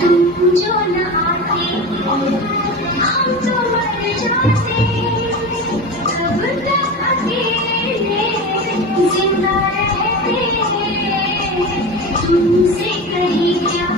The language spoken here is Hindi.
तुम जो न आते हम तो मर जाते, कब तक अकेले जिंदा रहते, तुमसे कहीं क्या